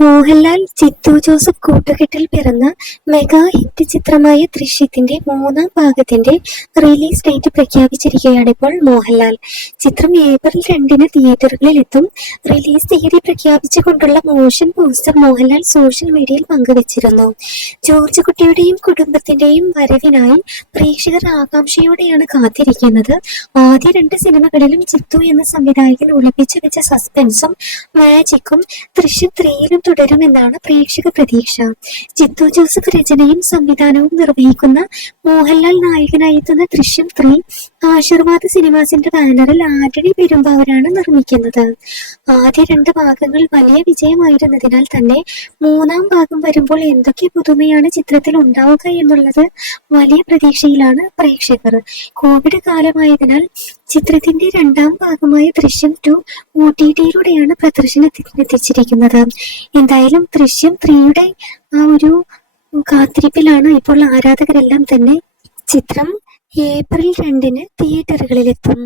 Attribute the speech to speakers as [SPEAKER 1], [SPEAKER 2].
[SPEAKER 1] Mohanlal Chithu Joseph കൂട്ടുകെട്ടിൽ പിറന്ന mega hit ചിത്രമായ ദൃശ്യത്തിന്റെ മൂന്നാം ഭാഗത്തിന്റെ റിലീസ് ഡേറ്റ് പ്രഖ്യാപിച്ചിരിക്കുകയാണ് ഇപ്പോൾ മോഹൻലാൽ. ചിത്രം ഏപ്രിൽ രണ്ടിന് തിയേറ്ററുകളിൽ എത്തും റിലീസ് തീയതി പ്രഖ്യാപിച്ചുകൊണ്ടുള്ള മോഷൻ പോസ്റ്റർ മോഹൻലാൽ സോഷ്യൽ മീഡിയയിൽ പങ്കുവച്ചിരുന്നു. ജോർജ് കുട്ടിയുടെയും കുടുംബത്തിന്റെയും വരവിനായി പ്രേക്ഷകർ ആകാംക്ഷയോടെയാണ് കാത്തിരിക്കുന്നത്. ആദ്യ രണ്ട് സിനിമകളിലും ചിത്തു എന്ന സംവിധായകൻ ഒളിപ്പിച്ചു വെച്ച സസ്പെൻസും മാജിക്കും ദൃശ്യം ത്രീയിലും തുടരുമെന്നാണ് പ്രേക്ഷക പ്രതീക്ഷ. ചിത്തു ജോസഫ് രചനയും സംവിധാനവും നിർവഹിക്കുന്ന മോഹൻലാൽ നായകനായി എത്തുന്ന ദൃശ്യം ത്രീ ആശീർവാദ് സിനിമാസിന്റെ ബാനറിൽ ആന്റണി പെരുമ്പാവരാണ് നിർമ്മിക്കുന്നത്. ആദ്യ രണ്ട് ഭാഗങ്ങൾ വലിയ വിജയമായിരുന്നതിനാൽ തന്നെ മൂന്നാം ഭാഗം വരുമ്പോൾ എന്തൊക്കെ പുതുമയാണ് ചിത്രത്തിൽ ഉണ്ടാവുക എന്നുള്ളത് വലിയ പ്രതീക്ഷയിലാണ് പ്രേക്ഷകർ. കോവിഡ് കാലമായതിനാൽ ചിത്രത്തിന്റെ രണ്ടാം ഭാഗമായ ദൃശ്യം ടു ഒ ടി ടിയിലൂടെയാണ് പ്രദർശനത്തിനെത്തിച്ചിരിക്കുന്നത് എന്തായാലും ദൃശ്യം ത്രീയുടെ ആ ഒരു കാത്തിരിപ്പിലാണ് ഇപ്പോൾ ആരാധകരെല്ലാം തന്നെ ചിത്രം ഏപ്രിൽ രണ്ടിന് തിയേറ്ററുകളിലെത്തും